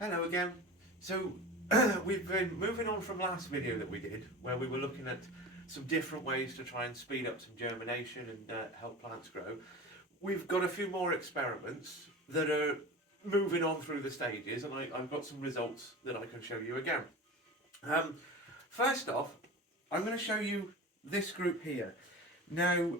Hello again. So we've been moving on from last video that we did, where we were looking at some different ways to try and speed up some germination and help plants grow. We've got a few more experiments that are moving on through the stages, and I've got some results that I can show you again. First off, I'm going to show you this group here. Now,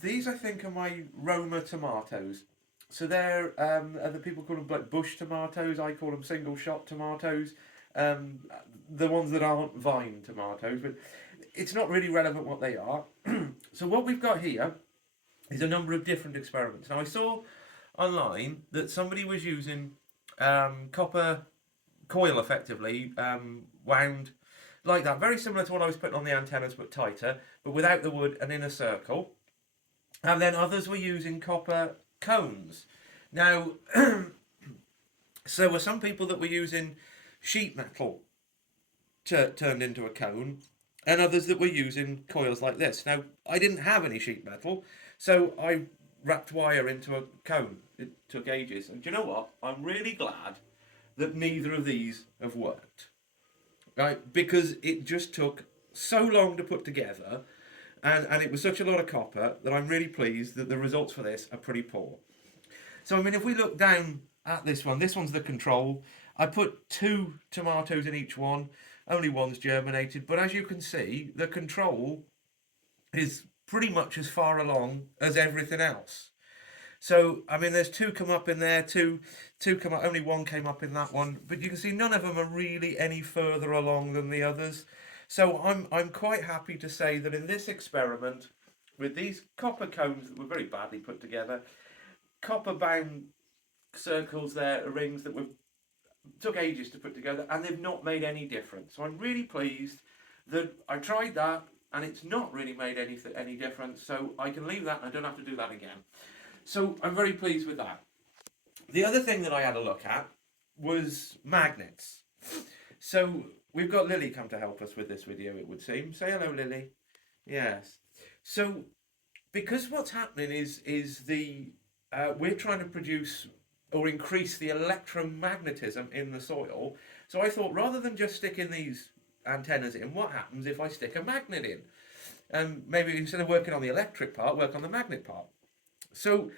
these I think are my Roma tomatoes. So they're, other people call them like bush tomatoes. I call them single shot tomatoes. The ones that aren't vine tomatoes, but it's not really relevant what they are. So what we've got here is a number of different experiments. Now I saw online that somebody was using copper coil effectively wound like that, very similar to what I was putting on the antennas but tighter, but without the wood and in a circle. And then others were using copper cones. Now, so there were some people that were using sheet metal turned into a cone, and others that were using coils like this. Now, I didn't have any sheet metal, so I wrapped wire into a cone. It took ages. And do you know what? I'm really glad that neither of these have worked. Right? Because it just took so long to put together, and it was such a lot of copper that I'm really pleased that the results for this are pretty poor. So, I mean, if we look down at this one's the control. I put 2 tomatoes in each one, only one's germinated, but as you can see, the control is pretty much as far along as everything else. So, I mean, there's 2 come up in there, two come up, only one came up in that one, but you can see none of them are really any further along than the others. So I'm quite happy to say that in this experiment, with these copper cones that were very badly put together, copper bound circles there, rings that took ages to put together, and they've not made any difference. So I'm really pleased that I tried that and it's not really made any difference, so I can leave that and I don't have to do that again. So I'm very pleased with that. The other thing that I had a look at was magnets. So we've got Lily come to help us with this video, it would seem. Say hello, Lily. Yes. So because what's happening is we're trying to produce or increase the electromagnetism in the soil. So I thought, rather than just sticking these antennas in, what happens if I stick a magnet in? And maybe instead of working on the electric part, work on the magnet part. So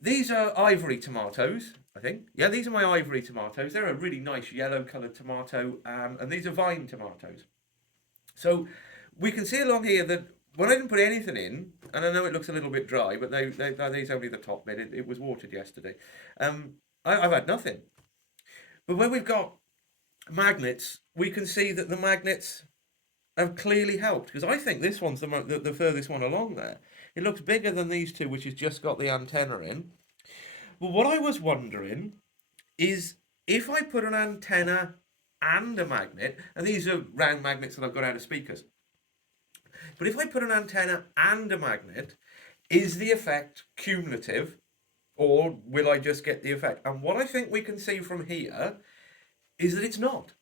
these are ivory tomatoes, I think. Yeah, these are my ivory tomatoes. They're a really nice yellow coloured tomato, and these are vine tomatoes. So we can see along here that when I didn't put anything in, and I know it looks a little bit dry, but these only the top bit. It was watered yesterday. I've had nothing. But when we've got magnets, we can see that the magnets have clearly helped, because I think this one's the furthest one along there. It looks bigger than these two, which has just got the antenna in. But what I was wondering is if I put an antenna and a magnet, and these are round magnets that I've got out of speakers, but if I put an antenna and a magnet, is the effect cumulative, or will I just get the effect? And what I think we can see from here is that it's not.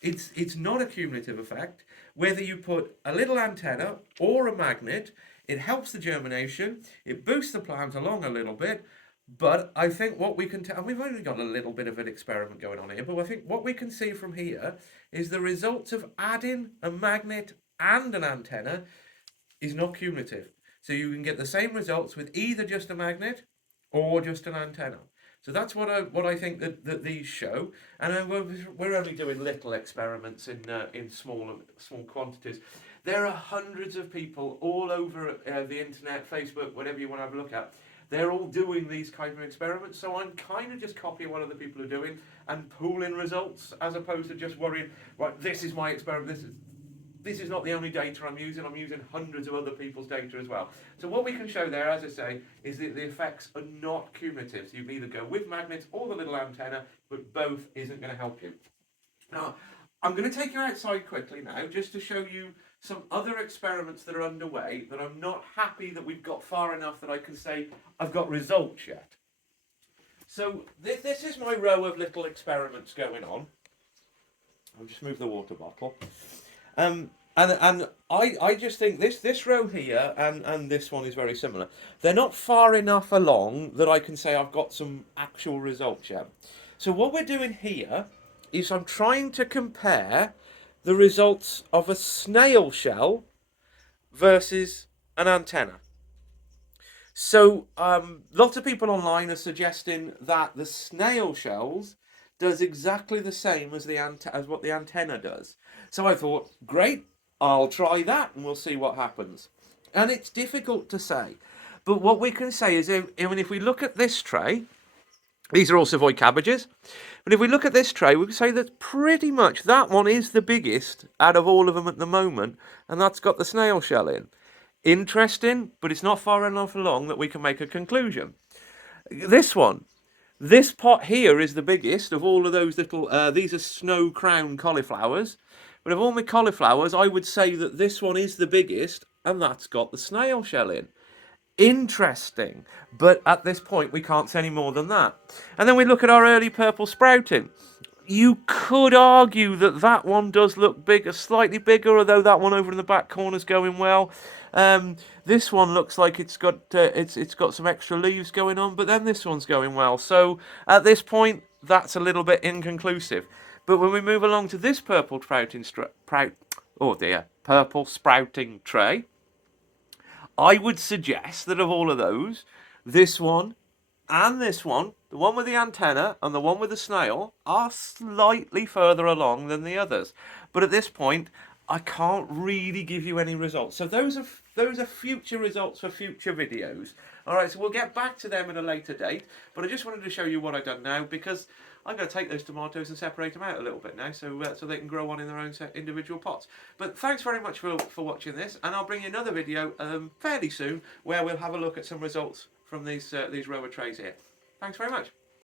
It's not a cumulative effect. Whether you put a little antenna or a magnet, it helps the germination, it boosts the plant along a little bit, but I think what we can tell, and we've only got a little bit of an experiment going on here, but I think what we can see from here is the results of adding a magnet and an antenna is not cumulative. So you can get the same results with either just a magnet or just an antenna. So that's what I think that these show, and we're only doing little experiments in small quantities. There are hundreds of people all over the internet, Facebook, whatever you want to have a look at. They're all doing these kind of experiments, so I'm kind of just copying what other people are doing and pooling results, as opposed to just worrying, right, this is my experiment, this is not the only data I'm using hundreds of other people's data as well. So what we can show there, as I say, is that the effects are not cumulative. So you can either go with magnets or the little antenna, but both isn't going to help you. Now, I'm going to take you outside quickly now, just to show you some other experiments that are underway that I'm not happy that we've got far enough that I can say I've got results yet. So this is my row of little experiments going on. I'll just move the water bottle. And I just think this row here and this one is very similar. They're not far enough along that I can say I've got some actual results yet. So what we're doing here is I'm trying to compare the results of a snail shell versus an antenna. So lots of people online are suggesting that the snail shells does exactly the same as as what the antenna does. So I thought, great, I'll try that and we'll see what happens. And it's difficult to say, but what we can say is, if we look at this tray, these are all Savoy cabbages. But if we look at this tray, we can say that pretty much that one is the biggest out of all of them at the moment, and that's got the snail shell in. Interesting, but it's not far enough along that we can make a conclusion. This pot here is the biggest of all of those little, these are snow crown cauliflowers. But of all my cauliflowers, I would say that this one is the biggest, and that's got the snail shell in. Interesting, but at this point we can't say any more than that. And then we look at our early purple sprouting. You could argue that that one does look bigger, slightly bigger, although that one over in the back corner is going well. This one looks like it's got some extra leaves going on, but then this one's going well. So at this point, that's a little bit inconclusive. But when we move along to this purple purple sprouting tray, I would suggest that of all of those, this one and this one, the one with the antenna and the one with the snail, are slightly further along than the others. But at this point, I can't really give you any results. So those are future results for future videos. All right, so we'll get back to them at a later date. But I just wanted to show you what I've done now, because I'm going to take those tomatoes and separate them out a little bit now, so they can grow on in their own individual pots. But thanks very much for watching this, and I'll bring you another video fairly soon where we'll have a look at some results from these rower trays here. Thanks very much.